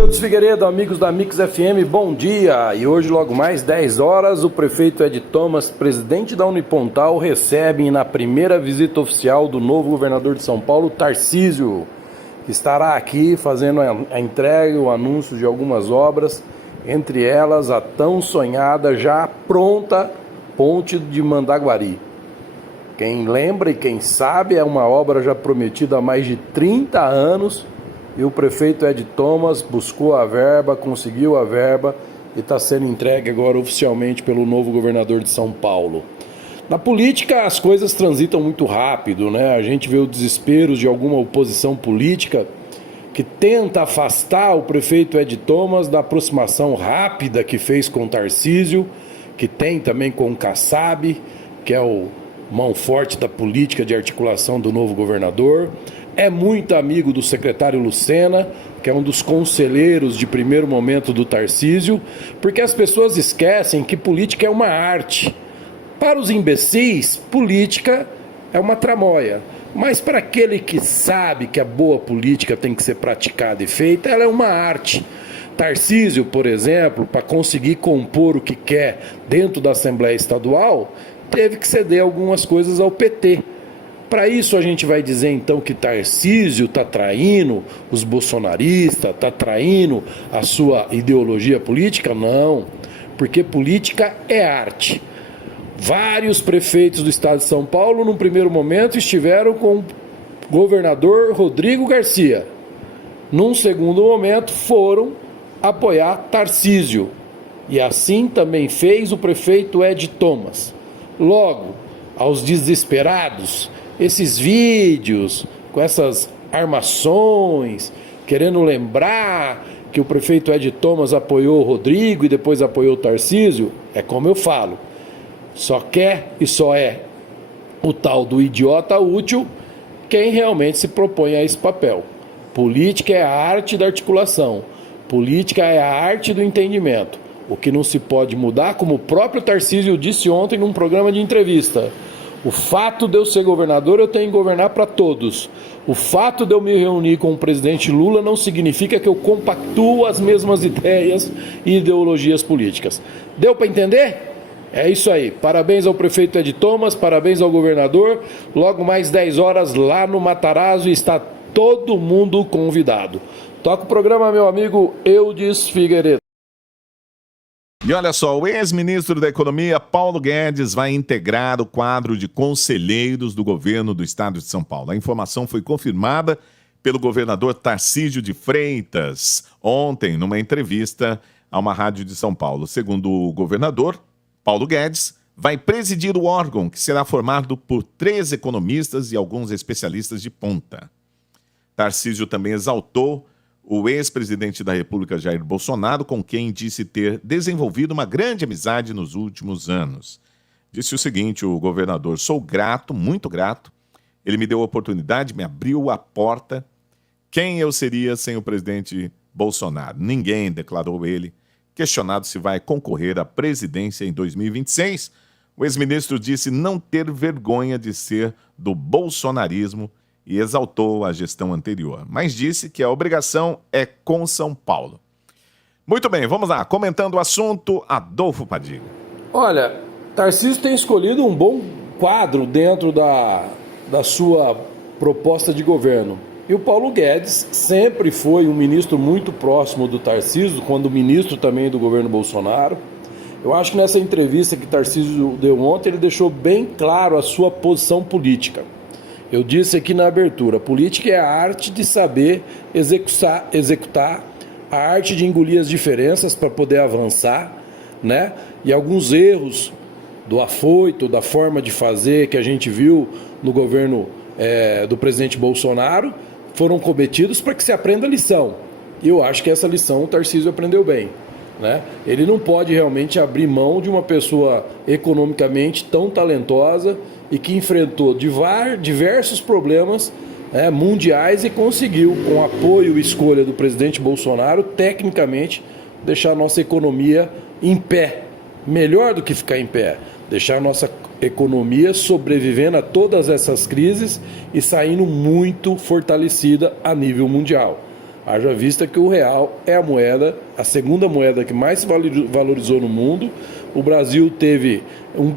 Eudes Figueiredo, amigos da Mix FM, bom dia! E hoje, logo mais 10 horas, o prefeito Ed Thomas, presidente da Unipontal, recebe na primeira visita oficial do novo governador de São Paulo, Tarcísio, que estará aqui fazendo a entrega e o anúncio de algumas obras, entre elas a tão sonhada, já pronta, Ponte de Mandaguari. Quem lembra e quem sabe, é uma obra já prometida há mais de 30 anos, e o prefeito Ed Thomas buscou a verba, conseguiu a verba e está sendo entregue agora oficialmente pelo novo governador de São Paulo. Na política as coisas transitam muito rápido, né? A gente vê o desespero de alguma oposição política que tenta afastar o prefeito Ed Thomas da aproximação rápida que fez com o Tarcísio, que tem também com o Kassab, que é o mão forte da política de articulação do novo governador. É muito amigo do secretário Lucena, que é um dos conselheiros de primeiro momento do Tarcísio, porque as pessoas esquecem que política é uma arte. Para os imbecis, política é uma tramóia. Mas para aquele que sabe que a boa política tem que ser praticada e feita, ela é uma arte. Tarcísio, por exemplo, para conseguir compor o que quer dentro da Assembleia Estadual, teve que ceder algumas coisas ao PT. Para isso a gente vai dizer então que Tarcísio está traindo os bolsonaristas, está traindo a sua ideologia política? Não, porque política é arte. Vários prefeitos do estado de São Paulo, num primeiro momento, estiveram com o governador Rodrigo Garcia. Num segundo momento, foram apoiar Tarcísio. E assim também fez o prefeito Ed Thomas. Logo, aos desesperados, esses vídeos com essas armações, querendo lembrar que o prefeito Ed Thomas apoiou o Rodrigo e depois apoiou o Tarcísio, é como eu falo, só quer e só é o tal do idiota útil quem realmente se propõe a esse papel. Política é a arte da articulação, política é a arte do entendimento. O que não se pode mudar, como o próprio Tarcísio disse ontem num programa de entrevista: o fato de eu ser governador, eu tenho que governar para todos. O fato de eu me reunir com o presidente Lula não significa que eu compactuo as mesmas ideias e ideologias políticas. Deu para entender? É isso aí. Parabéns ao prefeito Ed Thomas, parabéns ao governador. Logo mais 10 horas lá no Matarazzo está todo mundo convidado. Toca o programa, meu amigo Eudes Figueiredo. E olha só, o ex-ministro da Economia, Paulo Guedes, vai integrar o quadro de conselheiros do governo do estado de São Paulo. A informação foi confirmada pelo governador Tarcísio de Freitas ontem, numa entrevista a uma rádio de São Paulo. Segundo o governador, Paulo Guedes vai presidir o órgão, que será formado por 3 economistas e alguns especialistas de ponta. Tarcísio também exaltou o ex-presidente da República, Jair Bolsonaro, com quem disse ter desenvolvido uma grande amizade nos últimos anos. Disse o seguinte, o governador: sou grato, muito grato, ele me deu a oportunidade, me abriu a porta. Quem eu seria sem o presidente Bolsonaro? Ninguém, declarou ele. Questionado se vai concorrer à presidência em 2026, o ex-ministro disse não ter vergonha de ser do bolsonarismo e exaltou a gestão anterior, mas disse que a obrigação é com São Paulo. Muito bem, vamos lá, comentando o assunto, Adolfo Padilha. Olha, Tarcísio tem escolhido um bom quadro dentro da sua proposta de governo. E o Paulo Guedes sempre foi um ministro muito próximo do Tarcísio, quando ministro também do governo Bolsonaro. Eu acho que nessa entrevista que Tarcísio deu ontem, ele deixou bem claro a sua posição política. Eu disse aqui na abertura, política é a arte de saber executar, a arte de engolir as diferenças para poder avançar, né? E alguns erros do afoito, da forma de fazer que a gente viu no governo do presidente Bolsonaro, foram cometidos para que se aprenda a lição. E eu acho que essa lição o Tarcísio aprendeu bem, né? Ele não pode realmente abrir mão de uma pessoa economicamente tão talentosa e que enfrentou diversos problemas mundiais e conseguiu, com apoio e escolha do presidente Bolsonaro, tecnicamente, deixar a nossa economia em pé. Melhor do que ficar em pé, deixar a nossa economia sobrevivendo a todas essas crises e saindo muito fortalecida a nível mundial. Haja vista que o real é a moeda, a segunda moeda que mais se valorizou no mundo. O Brasil teve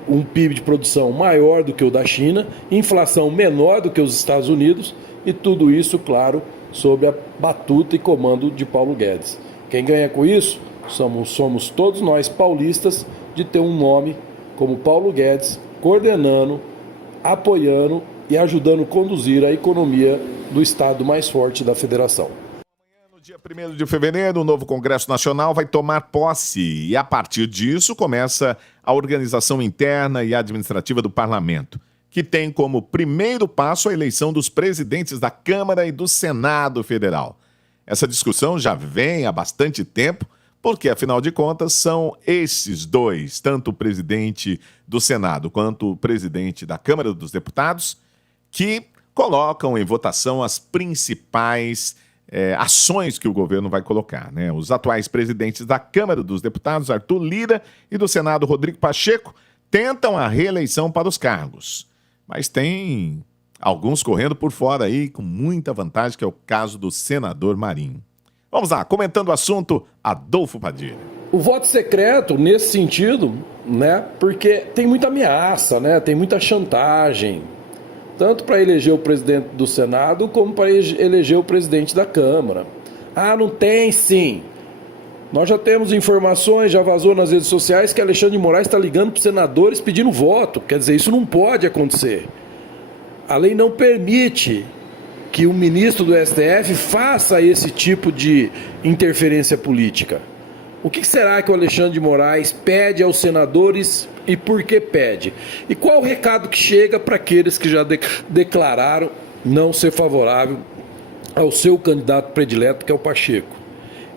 um PIB de produção maior do que o da China, inflação menor do que os Estados Unidos, e tudo isso, claro, sob a batuta e comando de Paulo Guedes. Quem ganha com isso somos todos nós paulistas, de ter um nome como Paulo Guedes coordenando, apoiando e ajudando a conduzir a economia do estado mais forte da federação. No dia 1º de fevereiro, o novo Congresso Nacional vai tomar posse e, a partir disso, começa a organização interna e administrativa do Parlamento, que tem como primeiro passo a eleição dos presidentes da Câmara e do Senado Federal. Essa discussão já vem há bastante tempo, porque, afinal de contas, são esses dois, tanto o presidente do Senado quanto o presidente da Câmara dos Deputados, que colocam em votação as principais ações que o governo vai colocar, né? Os atuais presidentes da Câmara dos Deputados, Arthur Lira, e do Senado, Rodrigo Pacheco, tentam a reeleição para os cargos. Mas tem alguns correndo por fora aí, com muita vantagem, que é o caso do senador Marinho. Vamos lá, comentando o assunto, Adolfo Padilha. O voto secreto, nesse sentido, né, porque tem muita ameaça, né, tem muita chantagem, tanto para eleger o presidente do Senado, como para eleger o presidente da Câmara. Ah, não tem sim. Nós já temos informações, já vazou nas redes sociais, que Alexandre de Moraes está ligando para os senadores pedindo voto. Quer dizer, isso não pode acontecer. A lei não permite que o ministro do STF faça esse tipo de interferência política. O que será que o Alexandre de Moraes pede aos senadores e por que pede? E qual o recado que chega para aqueles que já declararam não ser favorável ao seu candidato predileto, que é o Pacheco?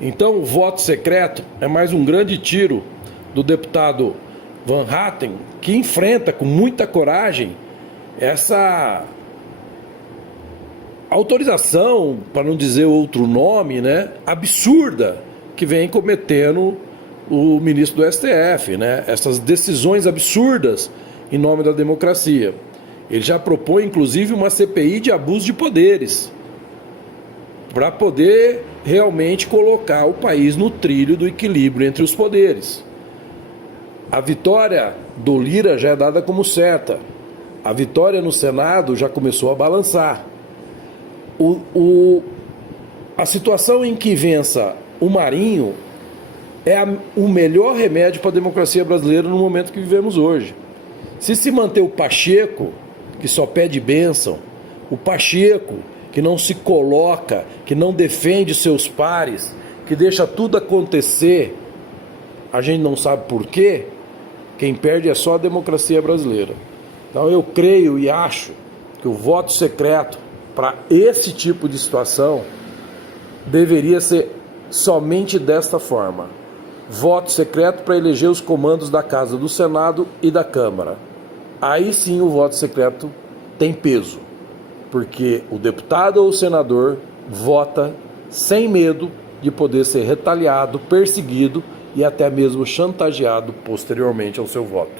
Então, o voto secreto é mais um grande tiro do deputado Van Hatten, que enfrenta com muita coragem essa autorização, para não dizer outro nome, né, absurda, que vem cometendo o ministro do STF, né, essas decisões absurdas em nome da democracia. Ele já propõe, inclusive, uma CPI de abuso de poderes, para poder realmente colocar o país no trilho do equilíbrio entre os poderes. A vitória do Lira já é dada como certa. A vitória no Senado já começou a balançar. A situação em que vença o Marinho é o melhor remédio para a democracia brasileira no momento que vivemos hoje. Se manter o Pacheco, que só pede bênção, o Pacheco, que não se coloca, que não defende seus pares, que deixa tudo acontecer, a gente não sabe por quê, quem perde é só a democracia brasileira. Então eu creio e acho que o voto secreto para esse tipo de situação deveria ser somente desta forma. Voto secreto para eleger os comandos da Casa do Senado e da Câmara. Aí sim o voto secreto tem peso, porque o deputado ou o senador vota sem medo de poder ser retaliado, perseguido e até mesmo chantageado posteriormente ao seu voto.